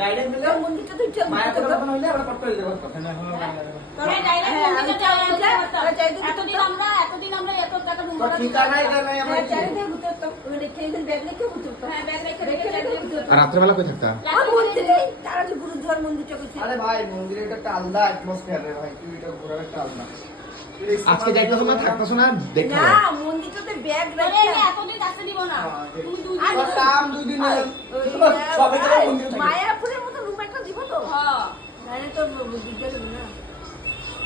Direct মিলে মন্দিরটা তো চল মায়া করে যখন হইলে আমরা কট করে দেব কথা না হলো তবে ডাইরেক্ট এতদিন আমরা এত টাকা রুম তো ঠিক নাই আমরা চারিদিকে ঘুরতে তো ওখানে খেয়ে ব্যাগ রেখে ঘুরতে তো হ্যাঁ ব্যাগ রেখে আর রাত্রেবেলা কই থাকতা? মন্দিরে তারা যে গুরুদ্বার মন্দিরটা করছে আরে ভাই মন্দিরে এটা একটা আলাদা অ্যাটমসফিয়ার রে ভাই তুই এটা ঘোরার একটা আলাদা আজকে যাইতেছ না থাকতেছ না দেখো। না মন্দিরটাতে ব্যাগ আরে রাখা এতদিন থাকতে দিব না তুই দুই আর দিন কাম দুই দিন সবে গেলে মন্দিরে থাকি মায়াপুরের মতো রুম একটা দিব তো হ্যাঁ তাহলে তো দিগদার হবে না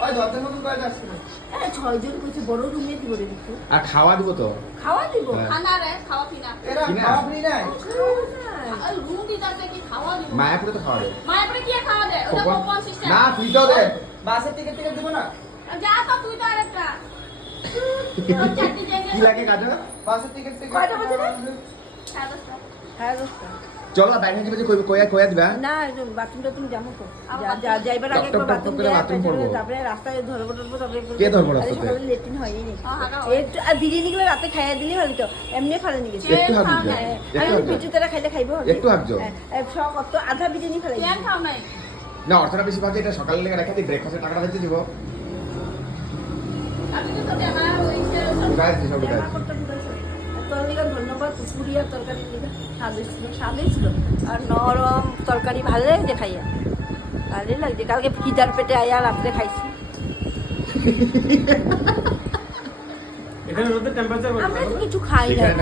ওই দরদের মতন করে যাচ্ছে না আরে 6 জন কইছে বড় রুমে দিব রে একটু আর খাওয়া দিব তো? খাওয়া দিব হ্যাঁ। খানা রে খাওয়া পিনা এরা কি না? খাওয়া ফ্রি নাই আর রুম দিতাছে কি খাওয়া দিব মায়াপুরে তো খাওয়া দেয়। মায়াপুরে কি খাওয়া দেয় ওটা কোন সিস্টেম না ফ্রিটাও দেয়। বাসের টিকিট দেব না যা তো তুই তো আরেকটা চারটি জায়গা কি লাগে কাজে? বাসের টিকিট কয়টা বাজে রে? সাড়ে দশটা। হ্যাঁ দোস্ত চলো বাইরে যাবে কইয়া দিবা। না বাথরুমটা তুমি যাবো তো আবার যাইবার আগে টক টক একবার টক বাথরুম করে বাথরুম করবো। তারপরে রাস্তায় ধরবো তারপরে কে ধরবো রাস্তাতে? লেট্রিন হয়নি হ্যাঁ, হ্যাঁ, একটু আর বিরিয়ানি গুলো রাতে খাইয়া দিলে ভালো তো এমনি ফেলে নিয়ে গেছে একটু হাত দিবে। আমি একটু হাত বিচু তারা খাইলে খাইবো একটু হাঁকছো। সব অত আধা বিরিয়ানি ফেলে কেন খাও নাই না অর্থটা বেশি পাচ্ছে এটা সকালে লেগে রেখে দিই ব্রেকফাস্টের টাকাটা বেঁচে দিব। আমি তো তোকে আমার ওই উঠাই দিই সব উঠাই। তোর লিগে ধন্যবাদ পুরিয়া তরকারি লিগে স্বাদ ছিল আর নরম তরকারি ভালো লাগছে খাইয়া ভালোই লাগছে কালকে খিদার পেটে আয়া রাত্রে খাইছি এখানে রোদের টেম্পারেচার আমরা তো কিছু খাই না এখানে